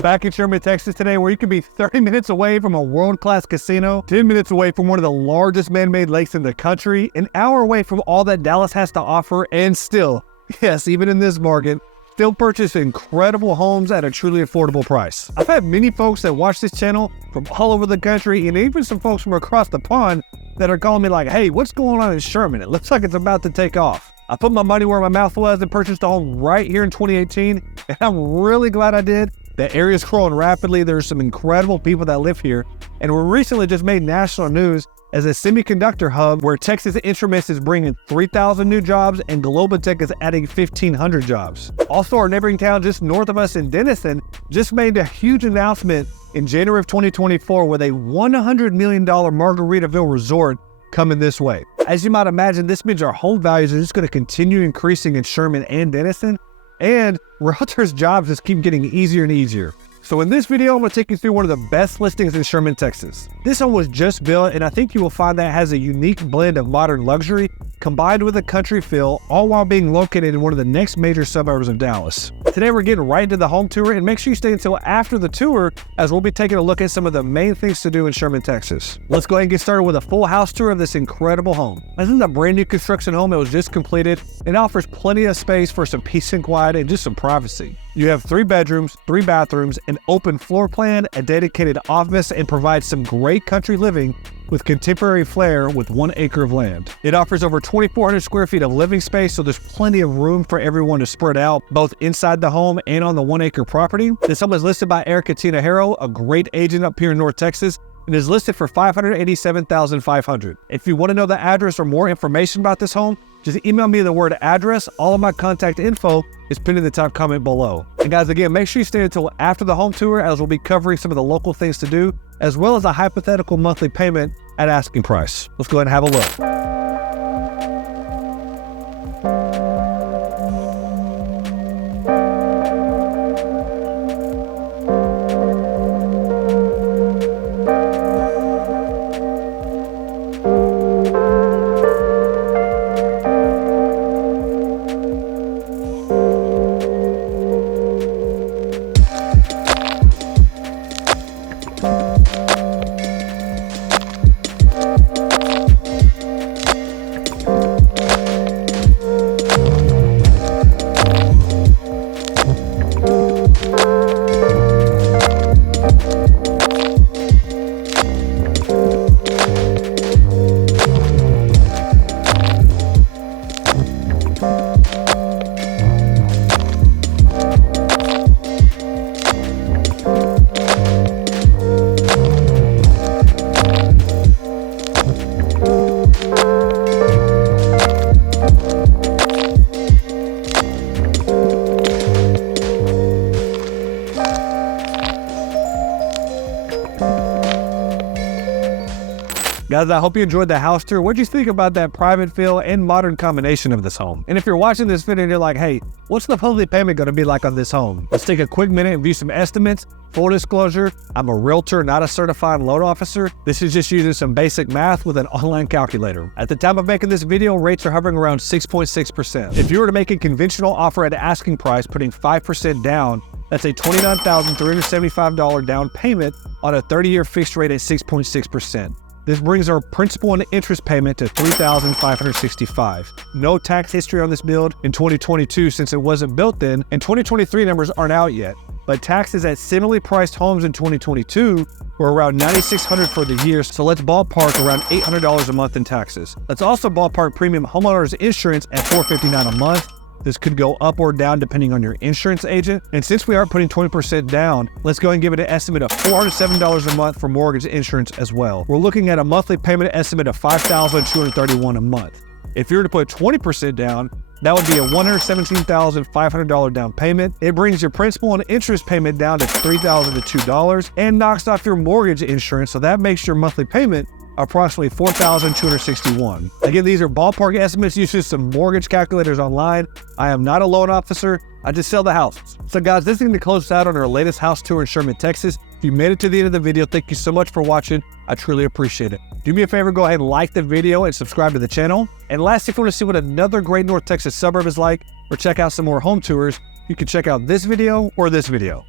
Back in Sherman, Texas today, where you can be 30 minutes away from a world-class casino, 10 minutes away from one of the largest man-made lakes in the country, an hour away from all that Dallas has to offer, and still, yes, even in this market, still purchase incredible homes at a truly affordable price. I've had many folks that watch this channel from all over the country, and even some folks from across the pond that are calling me like, hey, what's going on in Sherman? It looks like it's about to take off. I put my money where my mouth was and purchased a home right here in 2018, and I'm really glad I did. The area's growing rapidly. There's some incredible people that live here, and we recently just made national news as a semiconductor hub where Texas Instruments is bringing 3,000 new jobs and Global Tech is adding 1,500 jobs. Also, our neighboring town just north of us in Denison just made a huge announcement in January of 2024 with a $100 million Margaritaville resort coming this way. As you might imagine, this means our home values are just going to continue increasing in Sherman and Denison, and realtors' jobs just keep getting easier and easier. So in this video, I'm going to take you through one of the best listings in Sherman, Texas. This home was just built, and I think you will find that it has a unique blend of modern luxury combined with a country feel, all while being located in one of the next major suburbs of Dallas. Today, we're getting right into the home tour, and make sure you stay until after the tour as we'll be taking a look at some of the main things to do in Sherman, Texas. Let's go ahead and get started with a full house tour of this incredible home. This is a brand new construction home that was just completed and offers plenty of space for some peace and quiet and just some privacy. You have 3 bedrooms, 3 bathrooms, an open floor plan, a dedicated office, and provides some great country living with contemporary flair with 1 acre of land. It offers over 2,400 square feet of living space, so there's plenty of room for everyone to spread out, both inside the home and on the 1 acre property. This home is listed by Erica Harrow, a great agent up here in North Texas, and is listed for $587,500. If you want to know the address or more information about this home, just email me the word address. All of my contact info is pinned in the top comment below. And guys, again, make sure you stay until after the home tour as we'll be covering some of the local things to do, as well as a hypothetical monthly payment at asking price. Let's go ahead and have a look. Guys, I hope you enjoyed the house tour. What'd you think about that private feel and modern combination of this home? And if you're watching this video and you're like, hey, what's the monthly payment going to be like on this home? Let's take a quick minute and view some estimates. Full disclosure, I'm a realtor, not a certified loan officer. This is just using some basic math with an online calculator. At the time of making this video, rates are hovering around 6.6%. If you were to make a conventional offer at asking price, putting 5% down, that's a $29,375 down payment on a 30-year fixed rate at 6.6%. This brings our principal and interest payment to $3,565. No tax history on this build in 2022 since it wasn't built then, and 2023 numbers aren't out yet. But taxes at similarly priced homes in 2022 were around $9,600 for the year, so let's ballpark around $800 a month in taxes. Let's also ballpark premium homeowners insurance at $459 a month. This could go up or down depending on your insurance agent. And since we are putting 20% down, let's go ahead and give it an estimate of $407 a month for mortgage insurance as well. We're looking at a monthly payment estimate of $5,231 a month. If you were to put 20% down, that would be a $117,500 down payment. It brings your principal and interest payment down to $3,002 and knocks off your mortgage insurance, so that makes your monthly payment approximately $4,261. Again, these are ballpark estimates using some mortgage calculators online. I am not a loan officer. I just sell the houses. So guys, this is going to close us out on our latest house tour in Sherman, Texas. If you made it to the end of the video, thank you so much for watching. I truly appreciate it. Do me a favor, go ahead and like the video and subscribe to the channel. And lastly, if you want to see what another great North Texas suburb is like, or check out some more home tours, you can check out this video or this video.